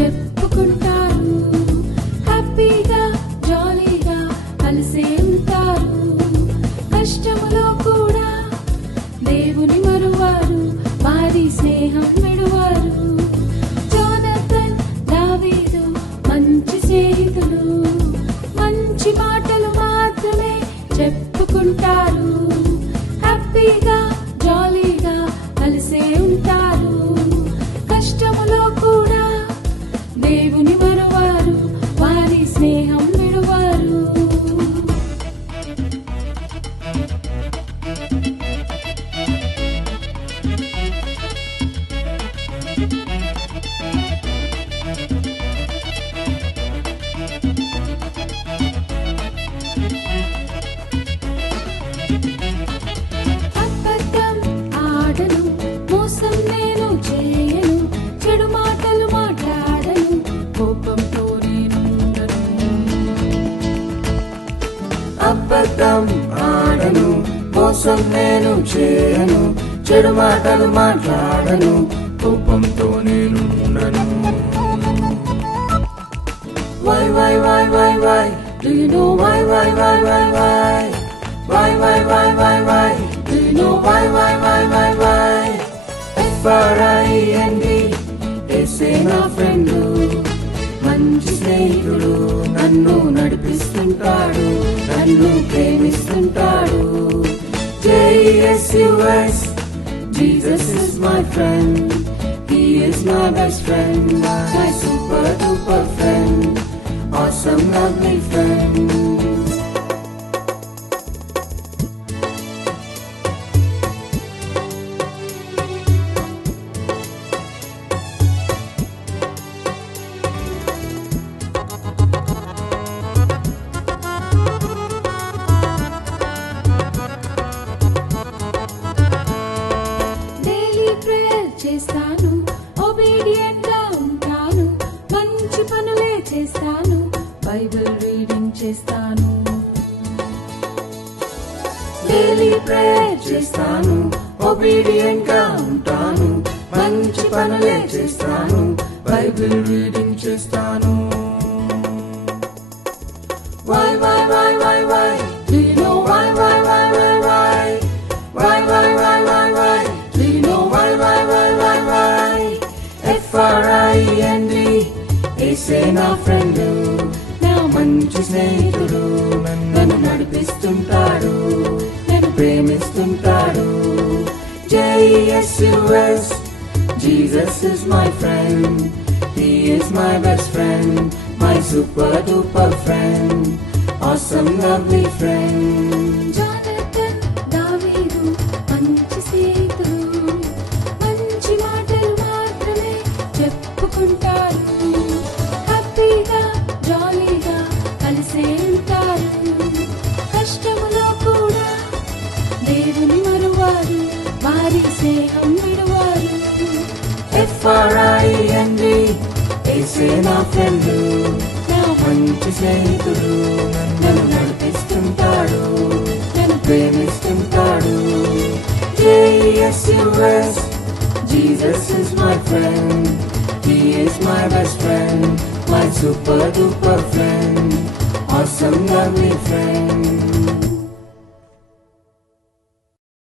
చెప్పుకుంటారు. హ్యాపీగా జాలీగా కలిసే ఉంటారు. కష్టములో కూడా దేవుని మరువారు, వారి స్నేహం విడువారు. జోనతన్ దావీదు మంచి స్నేహితులు, మంచి మాటలు మాత్రమే చెప్పుకుంటారు. హ్యాపీగా జాలీగా కలిసే ఉంటారు. కష్టములో కూడా దేవుని మరువారు, వారి స్నేహం విడువారు. అబద్ధం ఆడను, మోసం నేను చేయను, చెడు మాటలు మాట్లాడను, కోపంతో నేనుండను. అబద్ధం ఆడను, మోసం నేను చేయను, చెడు మాటలు మాట్లాడను, కోపంతో నేనుండను. Why, why, why, why, why? Do you know why, why, why, why, why? Why, why, why, why, why? Do you know why, why, why, why, why? FRIEND, యేసే నా ఫ్రెండ్, మంచి స్నేహితుడు, నన్ను నడిపిస్తుంటాడు, నన్ను ప్రేమిస్తుంటాడు. JESUS, Jesus is my friend, He is my best friend, my super duper friend, awesome lovely friend. Daily prayer చేస్తాను, obedient గా ఉంటాను, మంచి పనులే చేస్తాను, బైబిల్ రీడింగ్ చేస్తాను. డైలీ ప్రేయర్ చేస్తాను, ఒబీడియంట్ గా ఉంటాను, మంచి పనులే చేస్తాను, బైబిల్ రీడింగ్ చేస్తాను. Why, why, why, why, why? Do you know why, why, why, why, why? Why, why, why, why, why? Do you know why, why, why, why, why? FRIEND, యేసే నా friend, నా మంచి స్నేహితుడు, నన్ను నడిపిస్తుంటాడు, నన్ను ప్రేమిస్తుంటాడు. JESUS, Jesus is my friend, He is my best friend, my super duper friend, awesome lovely friend. Jonathan దావీదు మంచి స్నేహితులు, మంచి మాటలు మాత్రమే చెప్పుకుంటారు. హ్యాపీగా జాలీగా కలిసే ఉంటారు. కష్టములో కూడా దేవుని మరువారు, వారి స్నేహం విడువారు. FRIEND, యేసే నా ఫ్రెండ్, నా మంచి స్నేహితుడు, నన్ను నడిపిస్తుంటాడు, నన్ను ప్రేమిస్తుంటాడు. JESUS, Jesus is my friend, He is my best friend, my super duper friend, awesome lovely friend.